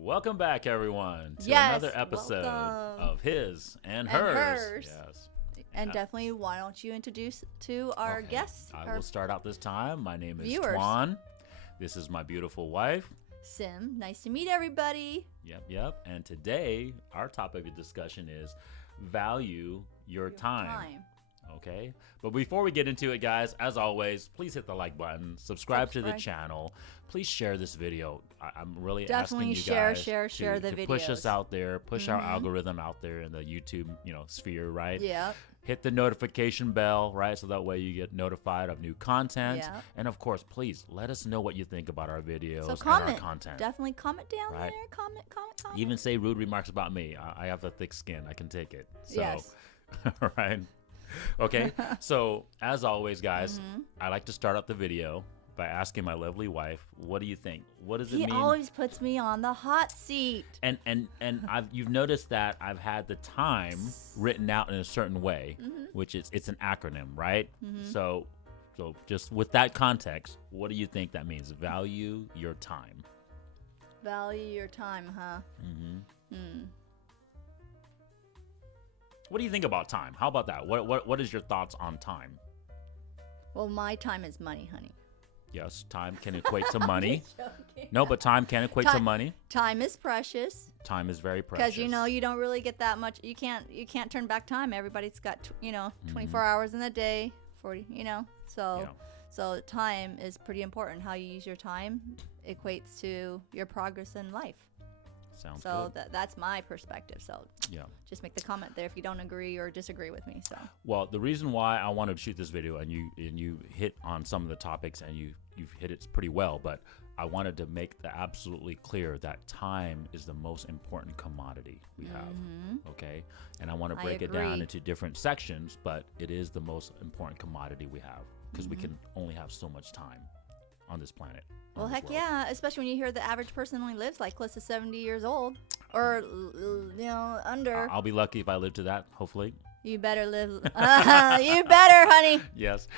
Welcome back, everyone, to Yes, another episode welcome. of His and And Hers. Hers. Yes. And definitely, why don't you introduce to our Okay. guests, I our will start out this time. My name is viewers. Twan. This is my beautiful wife. Sim. Nice to meet everybody. Yep. And today, our topic of discussion is value your time. Okay. But before we get into it, guys, as always, please hit the like button, subscribe to the channel. Please share this video. I'm really Definitely asking you guys share the to push us videos. out there, push our algorithm out there in the YouTube, sphere, right? Yeah. Hit the notification bell, right? So that way you get notified of new content. Yeah. And of course, please let us know what you think about our videos So and comment. our content. Definitely comment down Right. there. Comment. Even say rude remarks about me. I have a thick skin. I can take it. So, Yes. right. Okay. So as always, guys, I like to start out the video by asking my lovely wife, what do you think? What does it He mean? always puts me on the hot seat. And you've noticed that I've had the time written out in a certain way, which is it's an acronym, right? So just with that context, what do you think that means? Value your time. Value your time, huh? What do you think about time? How about that? What is your thoughts on time? Well, my time is money, honey. Yes, time can equate to money. Joking. No, but time can equate to money. Time is precious. Time is very precious. Because you don't really get that much. You can't turn back time. Everybody's got 24 hours in a day, 40. So time is pretty important. How you use your time equates to your progress in life. Sounds So good. that's my perspective. So Yeah. just make the comment there if you don't agree or disagree with me. So Well, the reason why I wanted to shoot this video, and you hit on some of the topics, and you've hit it pretty well, but I wanted to make that absolutely clear that time is the most important commodity we have. Okay, and I want to I break it down agree. into different sections, but it is the most important commodity we have because we can only have so much time on this planet. on well, this heck world. yeah, especially when you hear the average person only lives like close to 70 years old or under. I'll be lucky if I live to that. Hopefully, You better live. You better, honey. yes.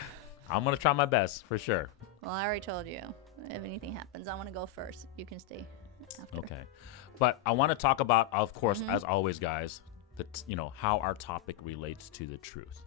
I'm gonna try my best for sure. Well, I already told you. If anything happens, I want to go first. You can stay after. Okay, but I want to talk about, of course, as always, guys, how our topic relates to the truth.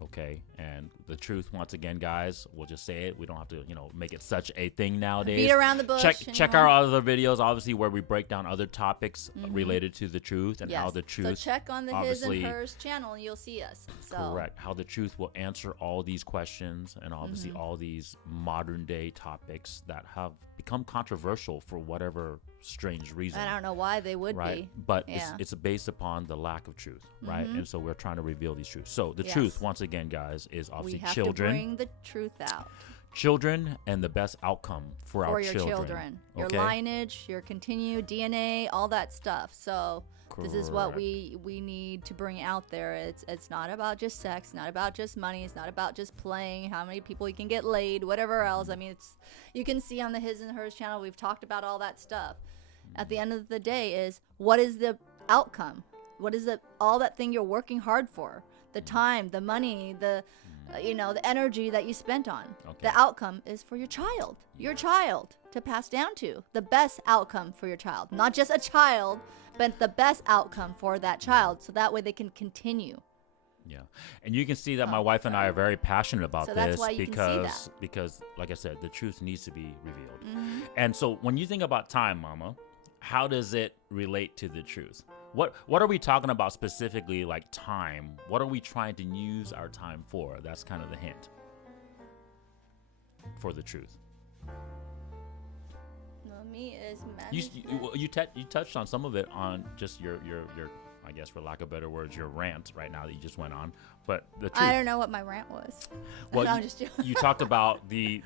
Okay, and the truth, once again, guys, we'll just say it. We don't have to, make it such a thing nowadays. Beat around the bush. Check our other videos, obviously, where we break down other topics related to the truth and how Yes. the truth. So check on the His and obviously- Hers channel and you'll see us. So Correct. How the truth will answer all these questions and obviously all these modern day topics that have become controversial for whatever strange reason. I don't know why they would Right. be. But Yeah. it's based upon the lack of truth, right? And so we're trying to reveal these truths. So the Yes. truth, once again, guys, is We obviously have children. to bring the truth out Children and the best outcome for our for your children. Your Okay? lineage, your continued DNA, all that stuff. So this is what we need to bring out there. It's not about just sex, not about just money, it's not about just playing, how many people you can get laid, whatever else. I mean, you can see on the His and Hers channel, we've talked about all that stuff. At the end of the day is, what is the outcome? What is all that thing you're working hard for? The time, the money, the energy that you spent on. Okay. The outcome is for your child to pass down to. The best outcome for your child. Not just a child, but the best outcome for that child. So that way they can continue. Yeah, and you can see that my wife and I are very passionate about So that's this why you can see because, like I said, the truth needs to be revealed. And so, when you think about time, Mama, how does it relate to the truth? What are we talking about specifically? Like time? What are we trying to use our time for? That's kind of the hint for the truth. Well, me is management. You touched on some of it on just your I guess, for lack of better words, your rant right now that you just went on. But the truth. I don't know what my rant was. Well, No, I'm just joking. you talked about the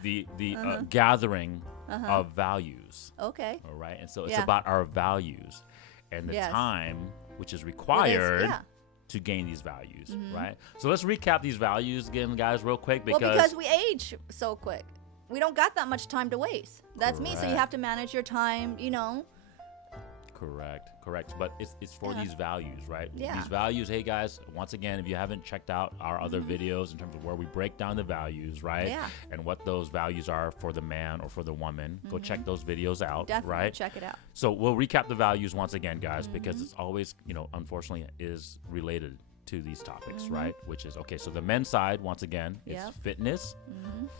gathering of values. Okay. All right, and so it's Yeah. about our values and the Yes. time which is required yeah. to gain these values. Right. So let's recap these values again, guys, real quick Because we age so quick. We don't got that much time to waste. That's me. So you Correct. have to manage your time, Correct. But it's for these values, right? Yeah. These values, hey guys, once again, if you haven't checked out our other videos in terms of where we break down the values, right? Yeah. And what those values are for the man or for the woman, go check those videos out, Definitely right? check it out. So we'll recap the values once again, guys, because it's always, unfortunately is related to these topics, right? Which is, okay, so the men's side, once again, it's fitness,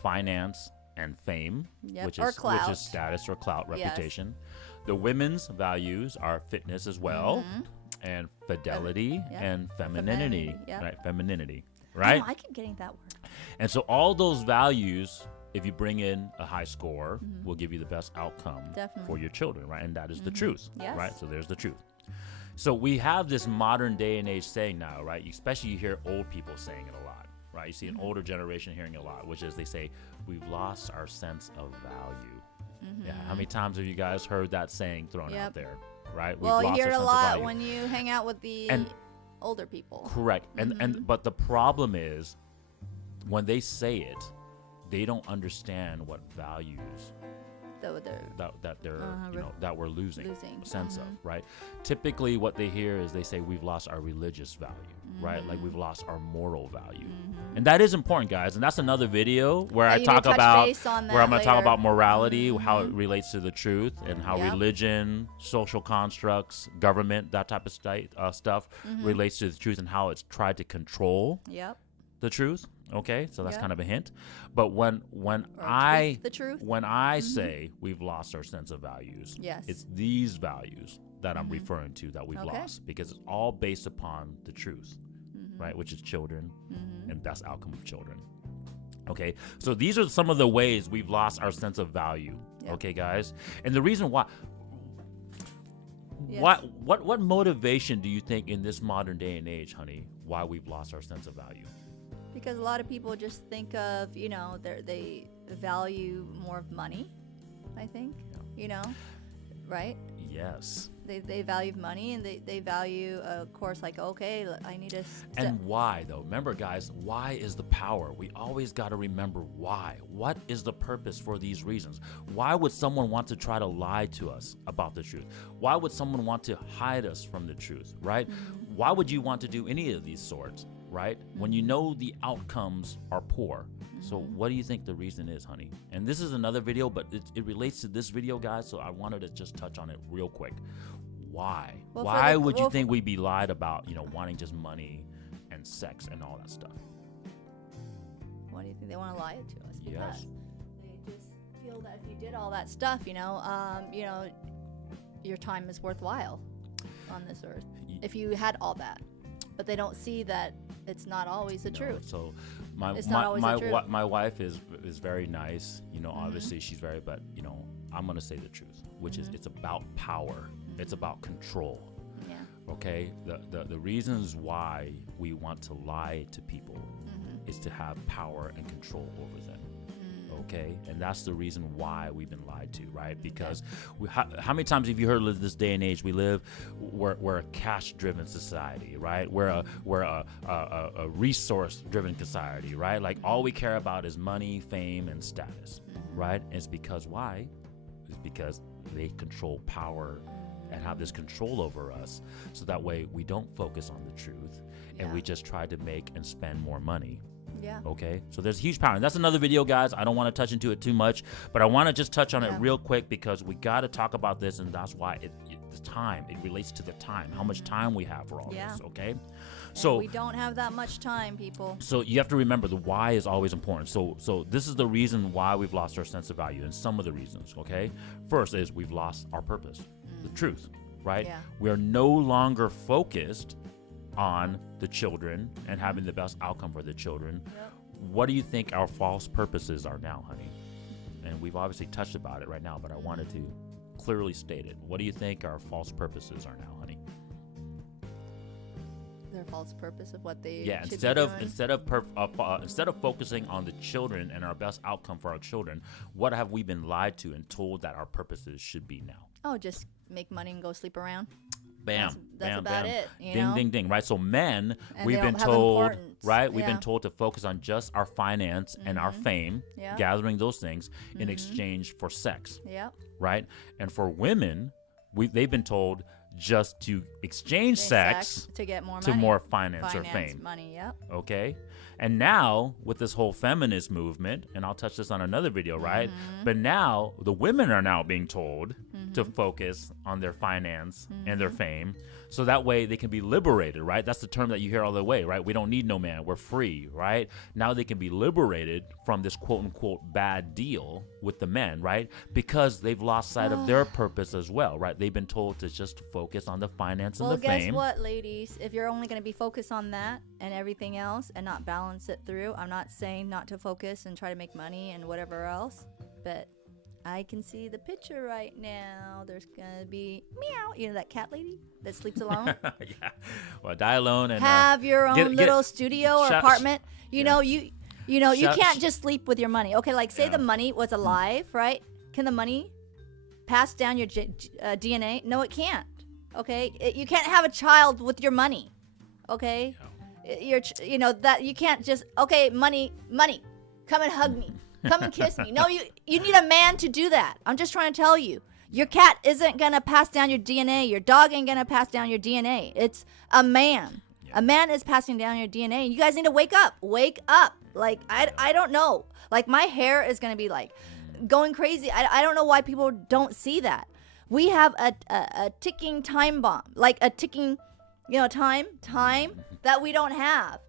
finance, and fame, which is status or clout, reputation. The women's values are fitness as well, and fidelity and femininity, right? Femininity, right? I keep getting that word. And so all those values, if you bring in a high score, will give you the best outcome for your children, right? And that is the truth, right? So there's the truth. So we have this modern day and age saying now, right? Especially you hear old people saying it a lot, right? You see an older generation hearing it a lot, which is they say, we've lost our sense of value. Yeah. How many times have you guys heard that saying thrown out there, right? Well, you hear it a lot when you hang out with the older people. Correct. But the problem is when they say it, they don't understand what values that that we're losing a sense of, right? Typically what they hear is they say we've lost our religious value, right? Like we've lost our moral value. And that is important, guys. And that's another video where I talk about where I'm going to talk about morality, how it relates to the truth, and how religion, social constructs, government, that type of stuff relates to the truth, and how it's tried to control the truth. Okay, so that's kind of a hint. But when I say we've lost our sense of values, it's these values that I'm referring to that we've lost, because it's all based upon the truth, right? Which is children and best outcome of children. Okay, so these are some of the ways we've lost our sense of value. Okay, guys, and the reason why. What motivation do you think in this modern day and age, honey, why we've lost our sense of value? Because a lot of people just think of, they value more of money, I think, right? Yes. They value money, and they value, of course, like, okay, I need to... And why, though? Remember, guys, why is the power? We always got to remember why. What is the purpose for these reasons? Why would someone want to try to lie to us about the truth? Why would someone want to hide us from the truth, right? Why would you want to do any of these sorts, right? When you know the outcomes are poor. So what do you think the reason is, honey? And this is another video, but it relates to this video, guys, so I wanted to just touch on it real quick. Why? Well, why would you think we'd be lied about, wanting just money and sex and all that stuff? Why do you think they want to lie it to us? Yes. Because they just feel that if you did all that stuff, your time is worthwhile on this earth. If you had all that. But they don't see that it's not always the truth. So my wife is very nice. Obviously she's very, but I'm gonna say the truth, which is it's about power. It's about control. Yeah. Okay. The reasons why we want to lie to people is to have power and control over them. Okay, and that's the reason why we've been lied to, right? Because how many times have you heard of this day and age we live? We're a cash-driven society, right? We're a resource-driven society, right? Like all we care about is money, fame, and status, right? And it's because why? It's because they control power and have this control over us, so that way we don't focus on the truth and we just try to make and spend more money. Yeah. Okay. So there's huge power. And that's another video, guys. I don't want to touch into it too much, but I want to just touch on it real quick, because we got to talk about this, and that's why the time. It relates to the time, how much time we have for all this. Okay. And so we don't have that much time, people. So you have to remember the why is always important. So this is the reason why we've lost our sense of value, and some of the reasons. Okay. First is we've lost our purpose, the truth, right? Yeah. We are no longer focused on the children and having the best outcome for the children. What do you think our false purposes are now, honey? And we've obviously touched about it right now, but I wanted to clearly state it. What do you think our false purposes are now, honey? Their false purpose of what they should instead be of doing? instead of focusing on the children and our best outcome for our children, what have we been lied to and told that our purposes should be now? Oh, just make money and go sleep around. Bam. That's about it. Ding, ding, ding. Right. So men, we've been told, right? We've been told to focus on just our finance and our fame, gathering those things in exchange for sex. Yeah. Right. And for women, they've been told just to exchange sex to get more money, to more finance or fame. Money, yep. Okay. And now with this whole feminist movement, and I'll touch this on another video, right? But now the women are now being told to focus on their finance and their fame, so that way they can be liberated, right? That's the term that you hear all the way, right? We don't need no man. We're free, right? Now they can be liberated from this quote unquote bad deal with the men, right? Because they've lost sight of their purpose as well, right? They've been told to just focus on the finance and the fame. Well, guess what, ladies? If you're only going to be focused on that and everything else and not balance it through, I'm not saying not to focus and try to make money and whatever else, but I can see the picture right now. There's gonna be meow. You know that cat lady that sleeps alone? Yeah. Well, die alone and have your own little studio or apartment. You know, you can't just sleep with your money. Okay, like say the money was alive, right? Can the money pass down your DNA? No, it can't. Okay, you can't have a child with your money. Okay, that you can't just money, come and hug me. Come and kiss me. No, you need a man to do that. I'm just trying to tell you. Your cat isn't going to pass down your DNA. Your dog ain't going to pass down your DNA. It's a man. Yeah. A man is passing down your DNA. And you guys need to wake up. Wake up. Like, I don't know. Like, my hair is going to be, like, going crazy. I don't know why people don't see that. We have a ticking time bomb. Like, a ticking, time that we don't have.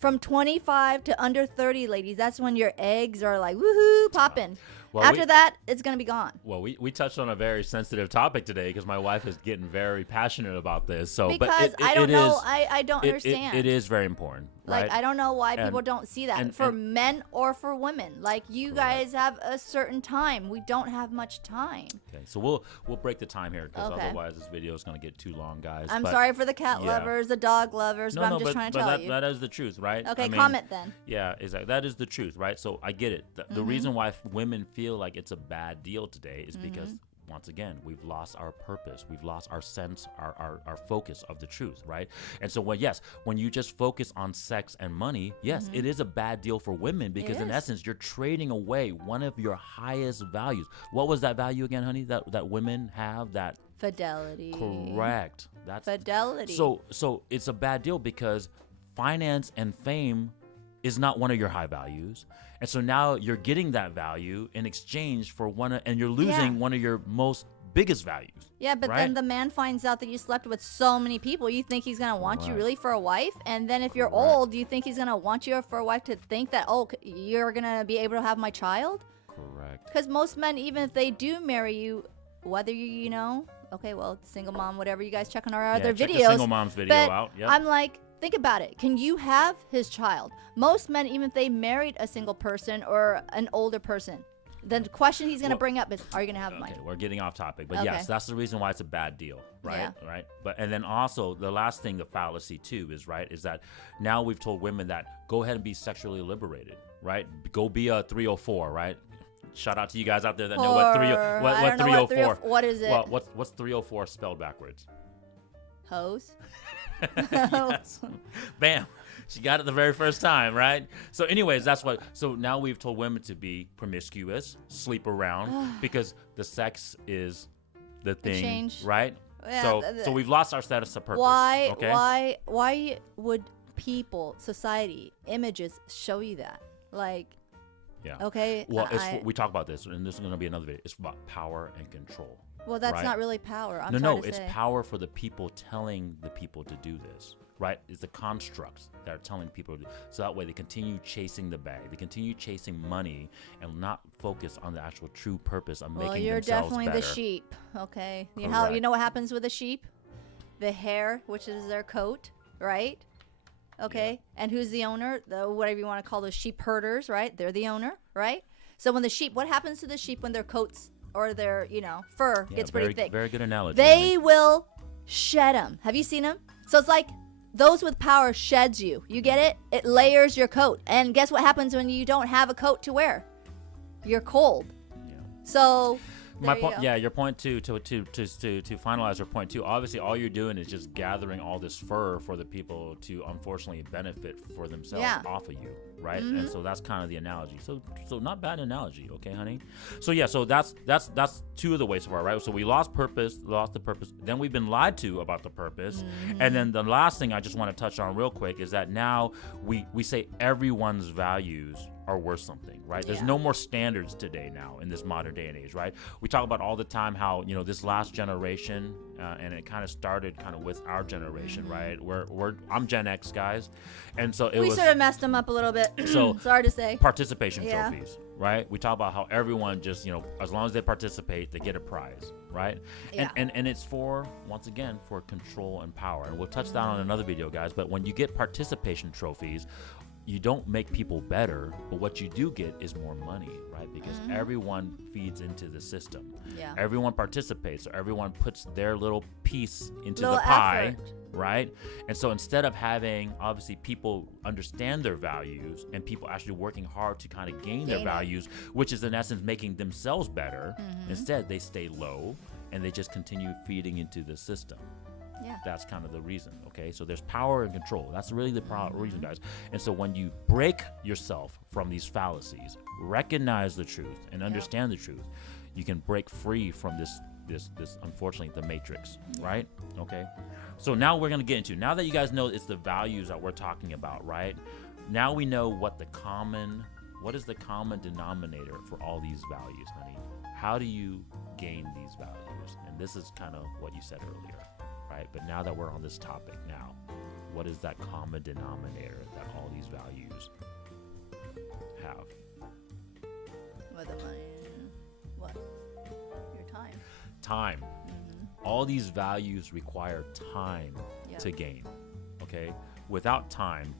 From 25 to under 30, ladies, that's when your eggs are like, woohoo, popping. Well, after that, it's going to be gone. Well, we touched on a very sensitive topic today because my wife is getting very passionate about this. So, because I don't know. I don't understand. It is very important. Right? Like, I don't know why people don't see that for men or for women. Like, you guys have a certain time. We don't have much time. Okay, so we'll break the time here because otherwise this video is going to get too long, guys. I'm sorry for the cat lovers, the dog lovers, but I'm just trying to tell you. That is the truth, right? Okay, comment then. Yeah, exactly. That is the truth, right? So I get it. The reason why women feel like it's a bad deal today is because once again, we've lost our purpose. We've lost our sense, our focus of the truth, right? And so when you just focus on sex and money, yes, it is a bad deal for women because in essence, you're trading away one of your highest values. What was that value again, honey? That women have that fidelity. Correct. That's fidelity. So it's a bad deal because finance and fame is not one of your high values. And so now you're getting that value in exchange for and you're losing one of your most biggest values. Yeah, but then the man finds out that you slept with so many people. You think he's going to want you really for a wife? And then if you're old, do you think he's going to want you for a wife to think that, you're going to be able to have my child? Correct. Because most men, even if they do marry you, whether single mom, whatever, you guys check on our other check videos. The single mom's video out. Yep. I'm like, think about it. Can you have his child? Most men, even if they married a single person or an older person, the question he's going to bring up is, are you going to have mine? We're getting off topic. But yes, that's the reason why it's a bad deal, right? Yeah. Right. And then also the last thing, the fallacy too, is that now we've told women that go ahead and be sexually liberated, right? Go be a 304, right? Shout out to you guys out there that know what 304. What is it? Well, what's 304 spelled backwards? Hose. Yes. Bam. She got it the very first time, right? So anyways, that's what. So now we've told women to be promiscuous, sleep around, because the sex is the thing, right? Yeah, so we've lost our status of purpose. Why would people, society, images show you that? Like, okay. Well, we talk about this, and this is going to be another video. It's about power and control. Well, that's not really power. It's power for the people telling the people to do this, right? It's the constructs that are telling people so that way they continue chasing the bag, they continue chasing money, and not focus on the actual true purpose of making themselves better. Well, you're definitely the sheep, okay? You know what happens with a sheep? The hair, which is their coat, right? Okay, yeah. And who's the owner? Whatever you want to call those sheep herders, right? They're the owner, right? So when the sheep, what happens to the sheep when their coats or their, fur gets pretty thick? Very good analogy. They will shed them. Have you seen them? So it's like those with power sheds you. You get it? It layers your coat. And guess what happens when you don't have a coat to wear? You're cold. Yeah. So my point, yeah, your point to finalize your point too. Obviously, all you're doing is just gathering all this fur for the people to unfortunately benefit for themselves off of you, right? And so that's kind of the analogy. So not bad analogy, okay, honey. So yeah, so that's two of the ways so far, right? So we lost the purpose. Then we've been lied to about the purpose, and then the last thing I just want to touch on real quick is that now we say everyone's values are worth something, right? There's no more standards today now in this modern day and age, right? We talk about all the time how, this last generation, and it kind of started kind of with our generation, right? I'm Gen X, guys. And so we sort of messed them up a little bit. So sorry to say. Participation trophies, right? We talk about how everyone just, as long as they participate, they get a prize, right? Yeah. And it's once again, for control and power. And we'll touch that on another video, guys. But when you get participation trophies, you don't make people better, but what you do get is more money, right? Because everyone feeds into the system. Yeah. Everyone participates, so everyone puts their little piece into the pie, right? And so instead of having, obviously, people understand their values and people actually working hard to kind of gain their values, which is in essence making themselves better, instead they stay low and they just continue feeding into the system. Yeah. That's kind of the reason, okay? So there's power and control. That's really the reason, guys. And so when you break yourself from these fallacies, recognize the truth and understand the truth, you can break free from this unfortunately, the matrix, right? Okay. So now we're going to get into, now that you guys know it's the values that we're talking about, right? Now we know what is the common denominator for all these values, honey? How do you gain these values? And this is kind of what you said earlier. Right? But now that we're on this topic now, what is that common denominator that all these values have? What? Your time. Time. All these values require time to gain. Okay? Without time,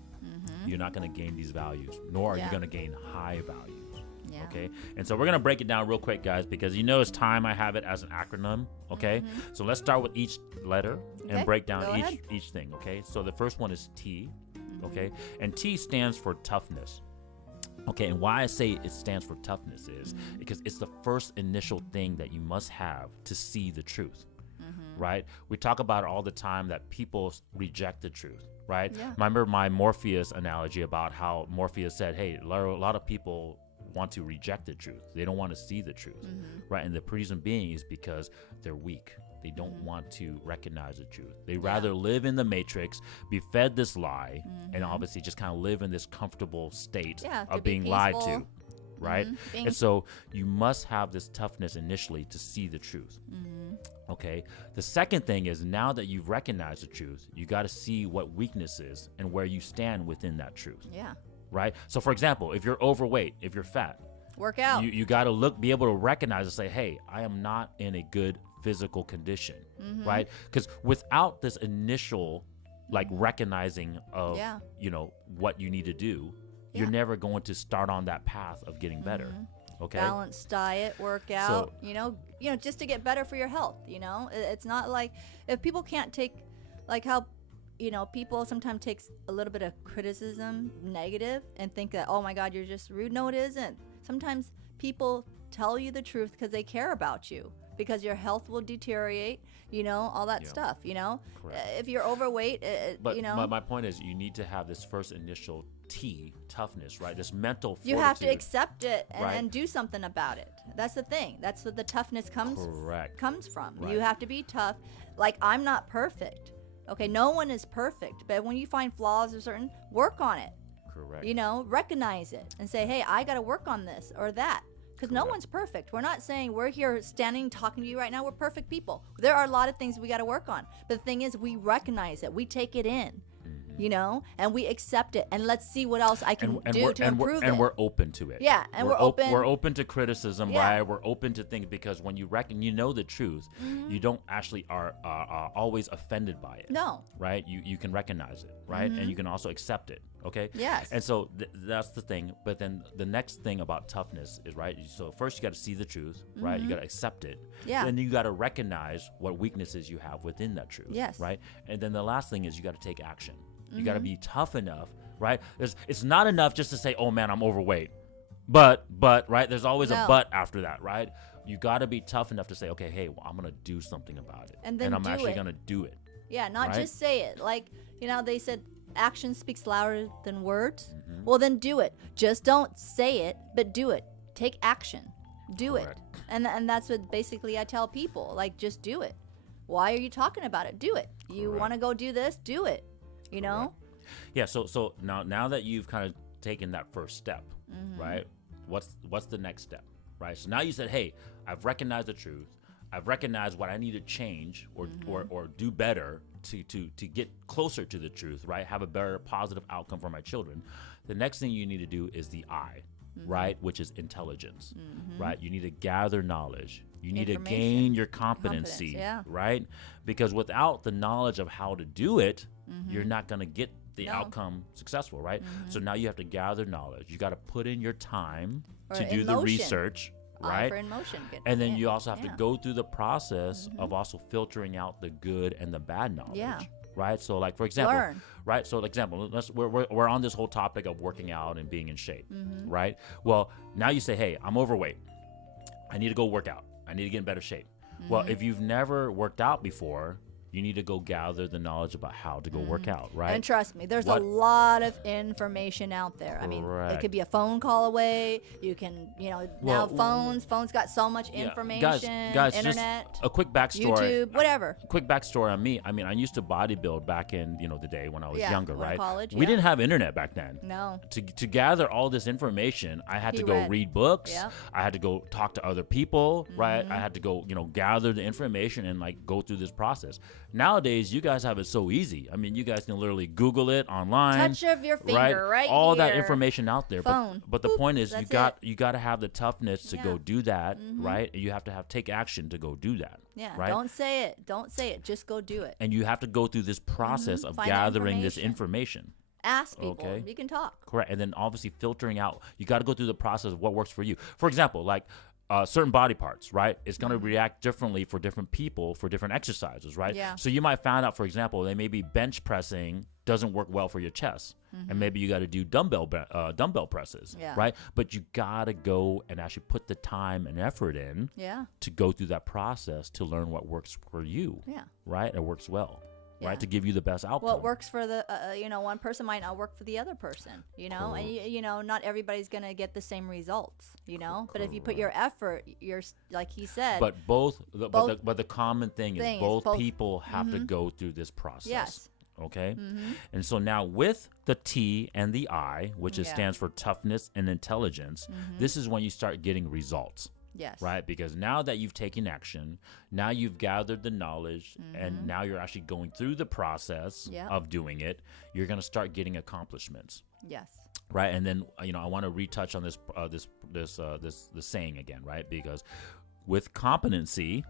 you're not going to gain these values, nor are you going to gain high values. Yeah. Okay, and so we're gonna break it down real quick, guys, because it's time. I have it as an acronym. Okay, so let's start with each letter and break down each thing. Okay, so the first one is T. Okay, and T stands for toughness. Okay, and why I say it stands for toughness is because it's the first initial thing that you must have to see the truth. Right? We talk about it all the time that people reject the truth. Right? Yeah. Remember my Morpheus analogy about how Morpheus said, "Hey, a lot of people want to reject the truth. They don't want to see the truth," right? And the reason being is because they're weak. They don't want to recognize the truth. They rather live in the matrix, be fed this lie, and obviously just kind of live in this comfortable state of being lied to, right? And so you must have this toughness initially to see the truth. Okay. The second thing is, now that you've recognized the truth, you got to see what weakness is and where you stand within that truth. Yeah. Right? So for example, if you're overweight, if you're fat, work out. You got to be able to recognize and say, hey, I am not in a good physical condition, right? Because without this initial recognizing of, what you need to do, you're never going to start on that path of getting better. Okay. Balanced diet, workout, just to get better for your health. It's not like if people can't take how people sometimes take a little bit of criticism negative and think that, oh my God, you're just rude. No, it isn't. Sometimes people tell you the truth because they care about you, because your health will deteriorate, all that stuff, If you're overweight, but my point is, you need to have this first initial T, toughness, right? This mental fortitude. You have to accept it and do something about it. That's the thing. That's what the toughness comes from. Right. You have to be tough. I'm not perfect. Okay, no one is perfect, but when you find flaws or certain, work on it. Correct. Recognize it and say, hey, I got to work on this or that. Because no one's perfect. We're not saying we're here standing talking to you right now. We're perfect people. There are a lot of things we got to work on. But the thing is, we recognize it. We take it in. And we accept it, and let's see what else I can do to improve it. And we're open to it. Yeah, and we're open. We're open to criticism, right? We're open to things, because when you the truth, you don't actually are always offended by it. No. Right? You can recognize it, right? And you can also accept it, okay? Yes. And so that's the thing. But then the next thing about toughness is, right, so first you got to see the truth, right? You got to accept it. Yeah. Then you got to recognize what weaknesses you have within that truth. Yes. Right? And then the last thing is you got to take action. You got to be tough enough, right? It's not enough just to say, oh man, I'm overweight. But right, there's always a but after that, right? you got to be tough enough to say, okay, hey, well, I'm going to do something about it. And then I'm do actually it. going to do it. Yeah, not right? just say it. Like, they said action speaks louder than words. Mm-hmm. Well, then do it. Just don't say it, but do it. Take action. Do Correct. it. And that's what basically I tell people. Like, just do it. Why are you talking about it? Do it. You want to go do this? Do it. You know? Yeah, so now that you've kind of taken that first step, right? What's the next step, right? So now you said, hey, I've recognized the truth. I've recognized what I need to change or do better to get closer to the truth, right? Have a better positive outcome for my children. The next thing you need to do is the I, right? Which is intelligence, right? You need to gather knowledge. You need to gain your competency, right? Because without the knowledge of how to do it, you're not going to get the outcome successful, right? So now you have to gather knowledge. You got to put in your time to do the research, right? For in motion. And then you also have to go through the process of also filtering out the good and the bad knowledge, right? So like, for example, right? So example, we're on this whole topic of working out and being in shape, right? Well, now you say, hey, I'm overweight. I need to go work out. I need to get in better shape. Well, if you've never worked out before, you need to go gather the knowledge about how to go work out, right? And trust me, there's a lot of information out there. I mean, it could be a phone call away. You can, now phones got so much information. Guys, internet, just a quick backstory. YouTube, whatever. Quick backstory on me. I mean, I used to bodybuild back in, the day when I was younger, right? College, we didn't have internet back then. No. To gather all this information, I had to go read books. Yep. I had to go talk to other people, right? I had to go, gather the information and like go through this process. Nowadays, you guys have it so easy. I mean, you guys can literally Google it online. Touch of your finger, right all here. That information out there. Phone. But the point is, you got to have the toughness to go do that, Mm-hmm. right? You have to take action to go do that. Yeah. Right? Don't say it. Don't say it. Just go do it. And you have to go through this process of Find gathering this information. Ask people. Okay. You can talk. Correct. And then obviously filtering out. You got to go through the process of what works for you. For example, like. Certain body parts, right? It's going to react differently for different people for different exercises, right? Yeah. So you might find out, for example, that maybe bench pressing doesn't work well for your chest, and maybe you got to do dumbbell presses, right? But you got to go and actually put the time and effort in to go through that process to learn what works for you, right? It works well. Yeah. Right, to give you the best outcome. What works for the, one person might not work for the other person, Cool. and not everybody's gonna get the same results, But if you put your effort, you're like he said. But but the common thing is both people have to go through this process. Yes. Okay. And so now with the T and the I, which stands for toughness and intelligence, this is when you start getting results. Yes. Right? Because now that you've taken action, now you've gathered the knowledge, and now you're actually going through the process of doing it, you're going to start getting accomplishments. Yes. Right? And then, I want to retouch on this saying again, right? Because with competency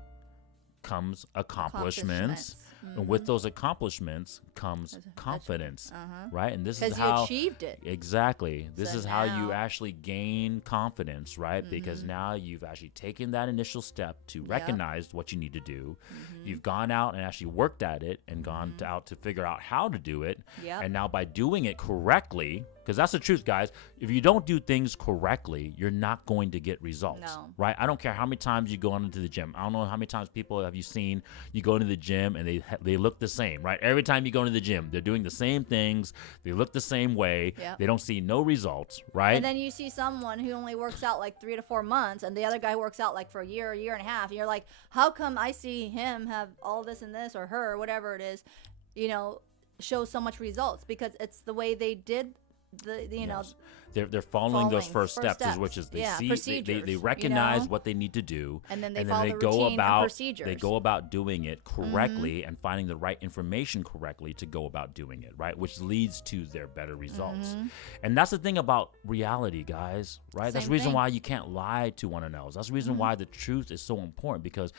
comes accomplishments. And with those accomplishments comes confidence, right? And this is how you achieved it. Exactly. This is how you actually gain confidence, right? Because now you've actually taken that initial step to recognize what you need to do. You've gone out and actually worked at it and gone out to figure out how to do it. And now by doing it correctly, because that's the truth, guys. If you don't do things correctly, you're not going to get results, right? I don't care how many times you go into the gym. I don't know how many times people have you seen you go into the gym and they look the same, right? Every time you go into the gym, they're doing the same things. They look the same way. They don't see no results, right? And then you see someone who only works out like 3 to 4 months, and the other guy works out like for a year and a half. And you're like, how come I see him have all this and this, or her, or whatever it is, show so much results? Because it's the way they did they're following those first steps, which is they recognize what they need to do, and then they go about doing it correctly and finding the right information correctly to go about doing it, right? Which leads to their better results. And that's the thing about reality, guys, right? That's the reason why you can't lie to one another. That's the reason why the truth is so important, because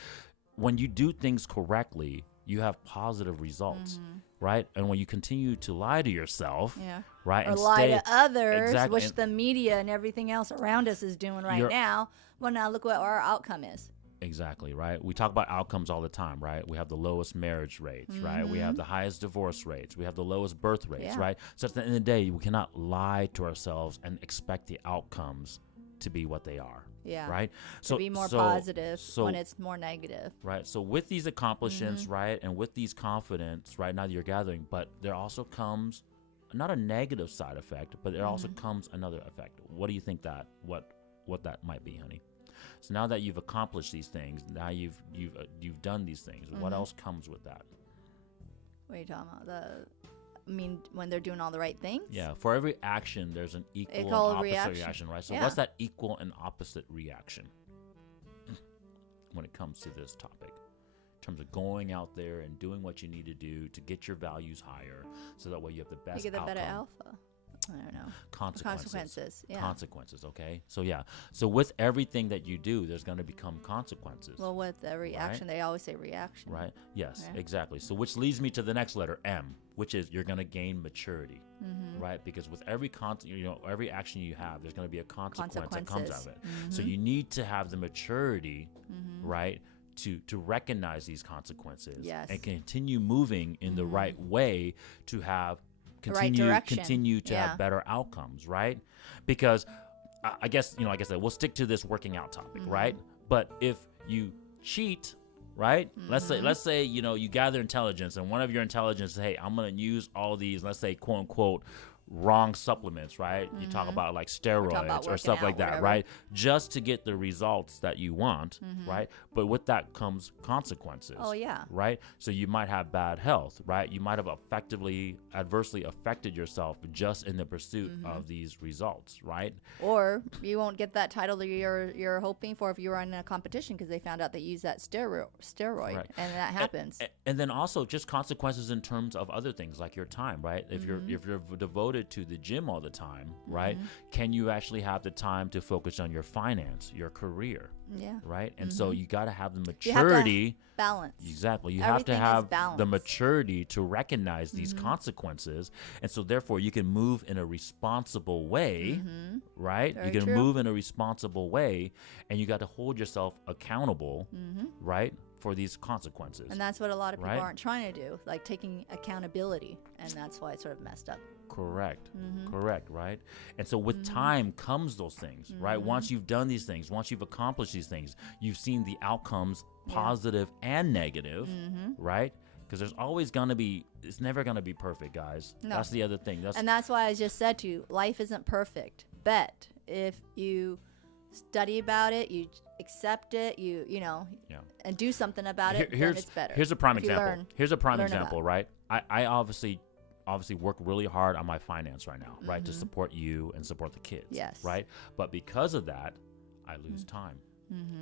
when you do things correctly, you have positive results, right? And when you continue to lie to yourself, right, or and lie to others, which and the media and everything else around us is doing now, well, now look what our outcome is. Exactly, right? We talk about outcomes all the time, right? We have the lowest marriage rates, right? We have the highest divorce rates. We have the lowest birth rates, right? So at the end of the day, we cannot lie to ourselves and expect the outcomes to be what they are. Yeah. Right. To be more positive when it's more negative. Right. So with these accomplishments, right, and with these confidence, right, now that you're gathering, but there also comes not a negative side effect, but there also comes another effect. What do you think what that might be, honey? So now that you've accomplished these things, now you've done these things, what else comes with that? What are you talking about? I mean, when they're doing all the right things? Yeah, for every action, there's an equal and opposite reaction, right? So what's that equal and opposite reaction when it comes to this topic? In terms of going out there and doing what you need to do to get your values higher, so that way you have the best outcome. You get the better alpha. I don't know. Consequences. Yeah. Consequences, okay? So, yeah. So, with everything that you do, there's going to become consequences. Well, with every action, they always say reaction. Right? Yes, exactly. So, which leads me to the next letter, M, which is you're going to gain maturity, right? Because with every every action you have, there's going to be a consequence that comes out of it. So, you need to have the maturity, right, to recognize these consequences and continue moving in the right way to have continue to have better outcomes, right? Because I guess, like I said, we'll stick to this working out topic, right? But if you cheat, right? Let's say, you gather intelligence, and one of your intelligence is, hey, I'm going to use all these, let's say, quote unquote, wrong supplements, right? You talk about like steroids or stuff like that, whatever. Right? Just to get the results that you want, right? But with that comes consequences. Oh, yeah. Right? So you might have bad health, right? You might have adversely affected yourself just in the pursuit of these results, right? Or you won't get that title that you're hoping for if you were in a competition because they found out they use that steroid, right. And that happens. And then also just consequences in terms of other things like your time, right? If you're devoted to the gym all the time, right? Can you actually have the time to focus on your finance, your career? Yeah. Right? And so you got to have the maturity. Balance. Exactly. You have to have the maturity to recognize these consequences. And so therefore you can move in a responsible way, right? Very you can true. move in a responsible way, and you got to hold yourself accountable, right? For these consequences. And that's what a lot of people aren't trying to do, like taking accountability. And that's why it's sort of messed up. Correct. Correct, right? And so with time comes those things, right? Once you've done these things, once you've accomplished these things, you've seen the outcomes, positive and negative, right? Because there's always going to be, it's never going to be perfect, guys. No. That's the other thing. And that's why I just said to you, life isn't perfect. But if you study about it, you accept it, and do something about it, then it's better. Here's a prime example. Here's a prime example, right? I obviously work really hard on my finance right now, right, to support you and support the kids, right? But because of that, I lose time,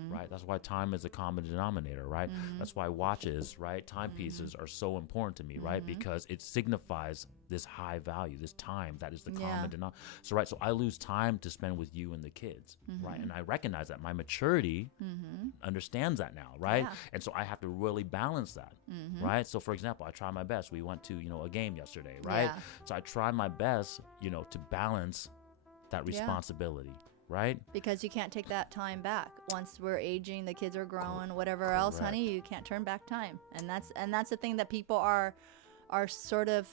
right? That's why time is a common denominator, right? That's why watches, right, timepieces are so important to me, right? Because it signifies this high value, this time that is the common denominator. So, right, so I lose time to spend with you and the kids, right? And I recognize that. My maturity understands that now, right? Yeah. And so I have to really balance that, right? So, for example, I try my best. We went to, a game yesterday, right? Yeah. So I try my best, to balance that responsibility. Right? Because you can't take that time back. Once we're aging, the kids are growing, whatever else, honey, you can't turn back time. And that's the thing that people are sort of,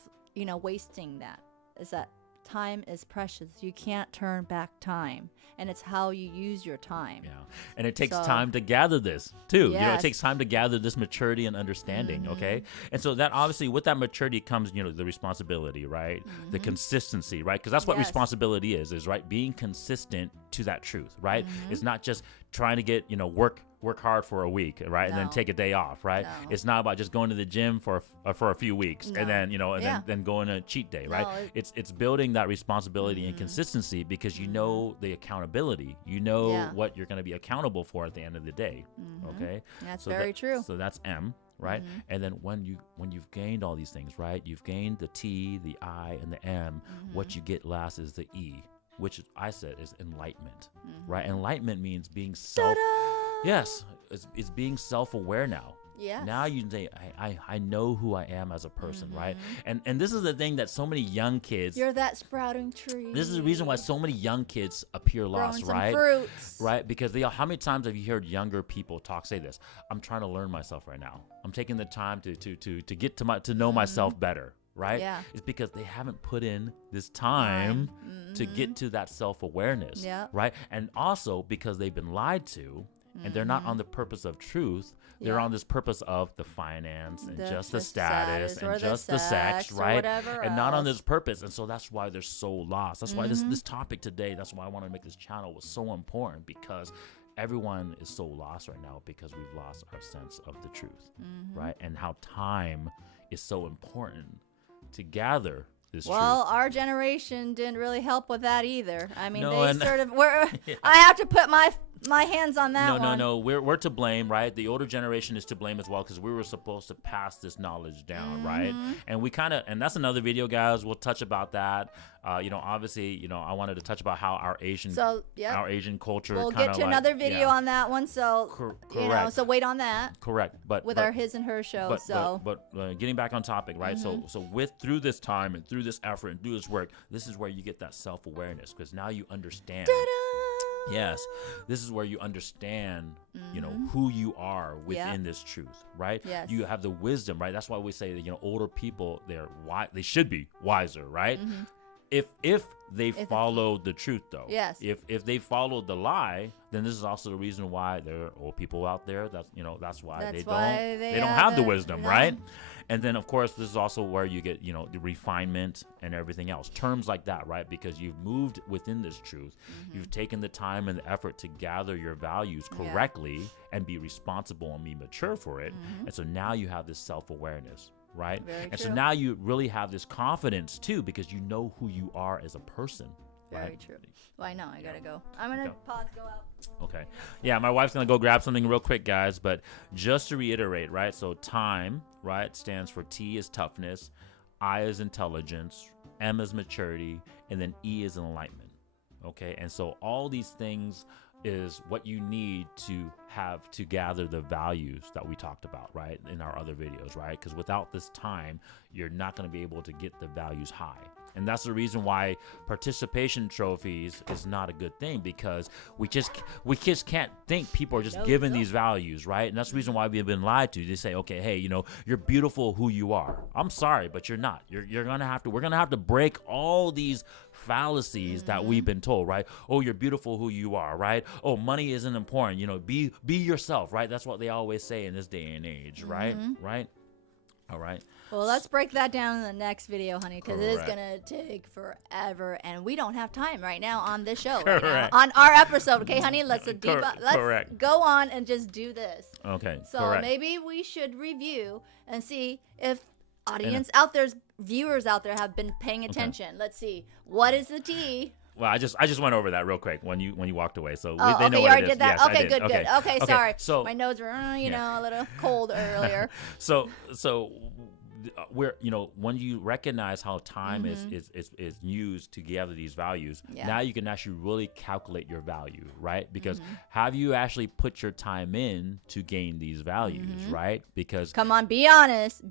wasting that. Is that time is precious. You can't turn back time. And it's how you use your time. Yeah. And it takes time to gather this too. Yes. It takes time to gather this maturity and understanding, okay? And so that obviously with that maturity comes, the responsibility, right? The consistency, right? Because that's what responsibility is, right? Being consistent to that truth, right? It's not just trying to get, work hard for a week, right? And then take a day off, right? No. It's not about just going to the gym for a few weeks and then, then going a cheat day, right? No, it's building that responsibility and consistency because the accountability, what you're going to be accountable for at the end of the day, okay? That's very true. So that's M, right? And then when you've gained all these things, right? You've gained the T, the I, and the M. What you get last is the E, which I said is enlightenment, right? Enlightenment means being Yes, it's being self-aware now. Yeah. Now you can say, I know who I am as a person, right? And this is the thing that so many young kids. You're that sprouting tree. This is the reason why so many young kids appear lost, right? Fruits. Right? Because how many times have you heard younger people say this? I'm trying to learn myself right now. I'm taking the time to get to know myself better. right? Yeah. It's because they haven't put in this time to get to that self-awareness, Yeah. right? And also because they've been lied to, and they're not on the purpose of truth. They're on this purpose of the finance and just the status and just the sex, right? And not on this purpose. And so that's why they're so lost. That's why this topic today, that's why I wanted to make this channel was so important, because everyone is so lost right now because we've lost our sense of the truth, right? And how time is so important to gather this truth. Well, our generation didn't really help with that either. I mean, No, they and- sort of were. I have to put my hands on that one. No. We're to blame, right? The older generation is to blame as well, because we were supposed to pass this knowledge down, right? And we kind of, and that's another video, guys. We'll touch about that. Obviously, I wanted to touch about how our Asian culture. We'll get to another video on that one. So correct. So wait on that. Correct, but our His&Hers show. But getting back on topic, right? So through this time and through this effort and through this work, this is where you get that self-awareness, because now you understand. Ta-da! Yes, this is where you understand, who you are within this truth, right? Yes. You have the wisdom, right? That's why we say that, older people, they should be wiser, right? If they followed the truth, though. Yes. If they followed the lie, then this is also the reason why there are old people out there. That's why they don't have the wisdom, right? And then, of course, this is also where you get, the refinement and everything else. Terms like that, right? Because you've moved within this truth. You've taken the time and the effort to gather your values correctly and be responsible and be mature for it. And so now you have this self-awareness, right? Very and true. so now you really have this confidence, too, because you know who you are as a person. Very right? true. Well, I know. I got to go. I'm going to pause, go out. Okay. Yeah, my wife's going to go grab something real quick, guys. But just to reiterate, right? So time, right, stands for T is toughness, I is intelligence, M is maturity, and then E is enlightenment. Okay. And so all these things is what you need to have to gather the values that we talked about, right, in our other videos, right? Because without this time, you're not going to be able to get the values high. And that's the reason why participation trophies is not a good thing, because we just can't think people are just giving these values, right? And that's the reason why we've been lied to. They say, okay, hey, you're beautiful who you are. I'm sorry, but you're not. We're gonna have to break all these fallacies that we've been told, right? Oh, you're beautiful who you are, right? Oh, money isn't important. Be yourself, right? That's what they always say in this day and age, right? Right? All right. Well, let's break that down in the next video, honey, because it is going to take forever, and we don't have time right now on this show. Right now, on our episode, okay, honey? Let's go on and just do this. Okay, so maybe we should review and see if audience out there's viewers out there have been paying attention. Okay. Let's see. What is the T? Well, I just went over that real quick when you walked away. So they know what you already it is. did that. Yes, okay, good. Okay, sorry. So my nose were a little cold earlier. So we're when you recognize how time is used to gather these values, now you can actually really calculate your value, right? Because have you actually put your time in to gain these values, right? Because come on, be honest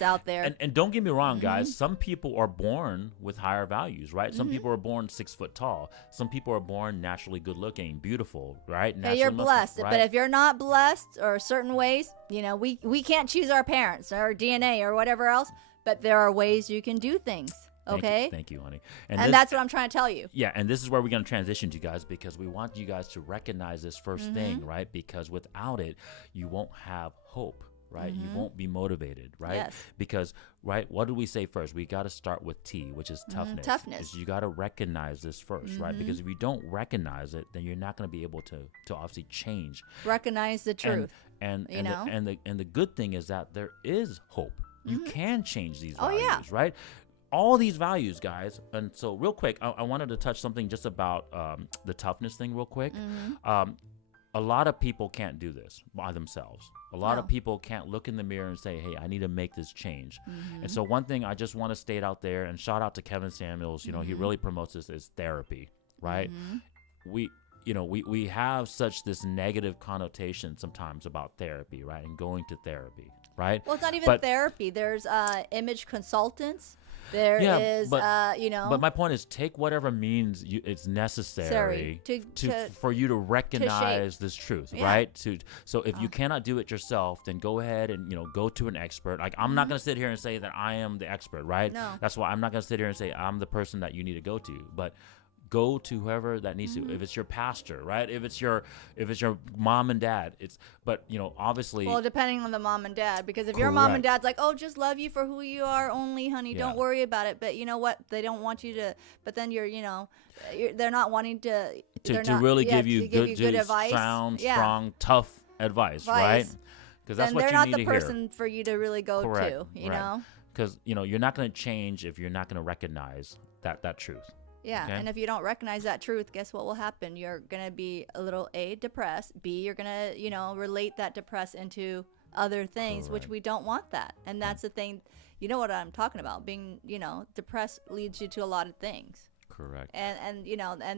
out there. And don't get me wrong, guys, some people are born with higher values, right? Some people are born 6 foot tall, some people are born naturally good looking, beautiful, right? Hey, you're blessed, right? But if you're not blessed or certain ways, we can't choose our parents or DNA or whatever else, but there are ways you can do things. Okay. Thank you, honey. And that's what I'm trying to tell you. Yeah, and this is where we're going to transition to, guys, because we want you guys to recognize this first thing, right? Because without it, you won't have hope, right? You won't be motivated, right? Yes. Because, right, what did we say first? We got to start with T, which is toughness. Toughness. You got to recognize this first, right? Because if you don't recognize it, then you're not going to be able to obviously change. Recognize the truth. And the good thing is that there is hope. You can change these values, right? All these values, guys. And so real quick, I wanted to touch something just about the toughness thing real quick. A lot of people can't do this by themselves. A lot of people can't look in the mirror and say, hey, I need to make this change. And so one thing I just want to state out there, and shout out to Kevin Samuels, he really promotes this, is therapy, right? We have such this negative connotation sometimes about therapy, right? And going to therapy, right? Well, it's not even therapy. There's image consultants. There Yeah, is, but, you know. But my point is, take whatever means it's necessary for you to recognize this truth, right? So if you cannot do it yourself, then go ahead and go to an expert. Like I'm not going to sit here and say that I am the expert, right? No. That's why I'm not going to sit here and say I'm the person that you need to go to, but go to whoever that needs to. If it's your pastor, right? If it's your mom and dad, but obviously. Well, depending on the mom and dad, because if your mom and dad's like, oh, just love you for who you are only, honey, don't worry about it. But you know what? They don't want you to. But then they're not wanting to really give you good advice, sound, strong, tough advice, right? Because that's what you need to hear. They're not the person for you to really go to, you know. Because you're not going to change if you're not going to recognize that truth. Yeah, and if you don't recognize that truth, guess what will happen? You're going to be a little depressed. B, you're going to, relate that depressed into other things, which we don't want that. And that's the thing. You know what I'm talking about. Being, depressed leads you to a lot of things. Correct. And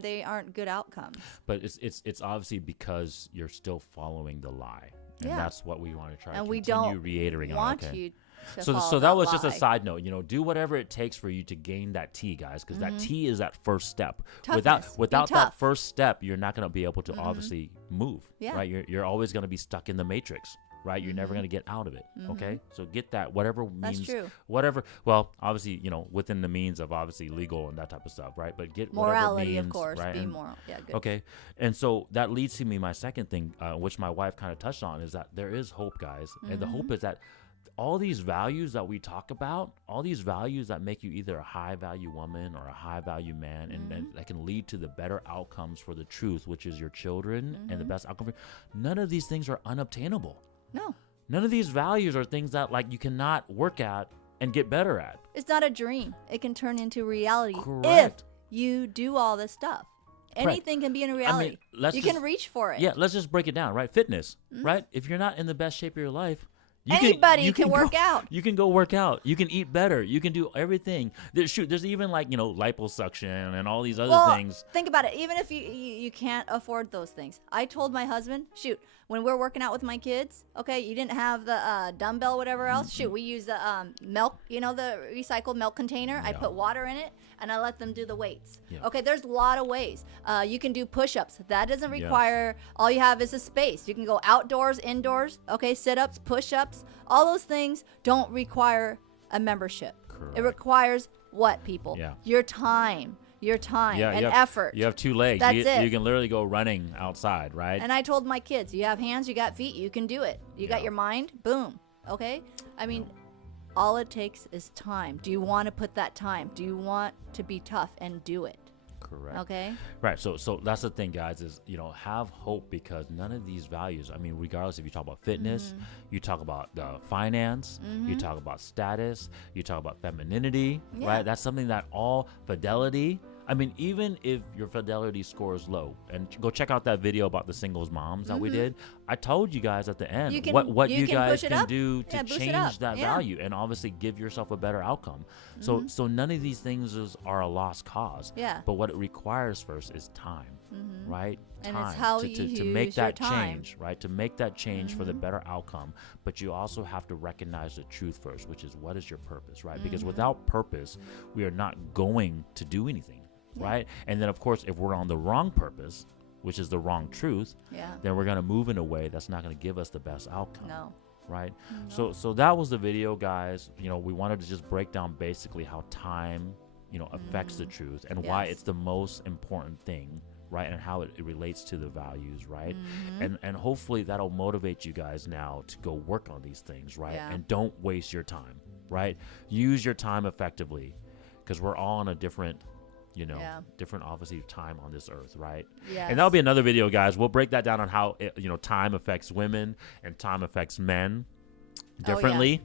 they aren't good outcomes. But it's obviously because you're still following the lie. And that's what we want to try and to we continue don't reiterating want on. Okay. You so that was just a side note. Do whatever it takes for you to gain that T, guys, because that T is that first step. Toughness. Without that first step, you're not going to be able to obviously move. Yeah. Right? You're always going to be stuck in the matrix. Right? You're never going to get out of it. Okay? So get that, whatever means. That's true. Whatever. Well, obviously, within the means of obviously legal and that type of stuff, right? But get morality, whatever means, of course. right? Be moral. Yeah, good. Okay. And so that leads to me my second thing, which my wife kind of touched on, is that there is hope, guys. And the hope is that all these values that we talk about, all these values that make you either a high value woman or a high value man, and that can lead to the better outcomes for the truth, which is your children and the best outcome. None of these things are unobtainable. No. None of these values are things that you cannot work at and get better at. It's not a dream. It can turn into reality if you do all this stuff. Anything can be in reality. You can reach for it. Yeah, let's just break it down, right? Fitness, right? If you're not in the best shape of your life, anybody can work out. You can go work out. You can eat better. You can do everything. There's even liposuction and all these other things. Think about it. Even if you can't afford those things. I told my husband, when we're working out with my kids, okay, you didn't have the dumbbell, whatever else. We use the milk, the recycled milk container. I put water in it and I let them do the weights. Okay, there's a lot of ways. You can do push-ups. That doesn't require, all you have is a space. You can go outdoors, indoors, okay, sit-ups, push-ups. All those things don't require a membership. Correct. It requires what, people? Your time and effort. You have two legs. That's it. You can literally go running outside, right? And I told my kids, you have hands, you got feet, you can do it. You got your mind, boom. Okay? I mean, all it takes is time. Do you want to put that time? Do you want to be tough and do it? Correct. Okay. Right. So that's the thing, guys, is, have hope, because none of these values, I mean, regardless if you talk about fitness, you talk about finance, you talk about status, you talk about femininity, right? That's something that all fidelity. I mean, even if your fidelity score is low, and go check out that video about the singles moms that we did. I told you guys at the end what you guys can do to change that value and obviously give yourself a better outcome. So none of these things are a lost cause. Yeah. But what it requires first is time, right? And time it's how to make that change, right? To make that change for the better outcome. But you also have to recognize the truth first, which is, what is your purpose, right? Because without purpose, we are not going to do anything. Right? And then, of course, if we're on the wrong purpose, which is the wrong truth, then we're going to move in a way that's not going to give us the best outcome. No. Right? No. So that was the video, guys. We wanted to just break down basically how time, affects the truth and why it's the most important thing, right? And how it relates to the values, right? And hopefully that'll motivate you guys now to go work on these things, right? And don't waste your time, right? Use your time effectively, because we're all on a different different obviously time on this earth, right? Yes. And that'll be another video, guys. We'll break that down on how time affects women and time affects men differently,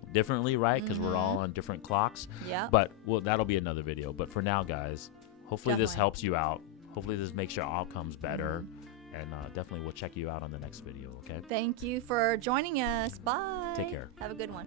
right? Because we're all on different clocks. Yeah. But that'll be another video. But for now, guys, hopefully this helps you out. Hopefully this makes your outcomes better. And definitely we'll check you out on the next video, okay? Thank you for joining us. Bye. Take care. Have a good one.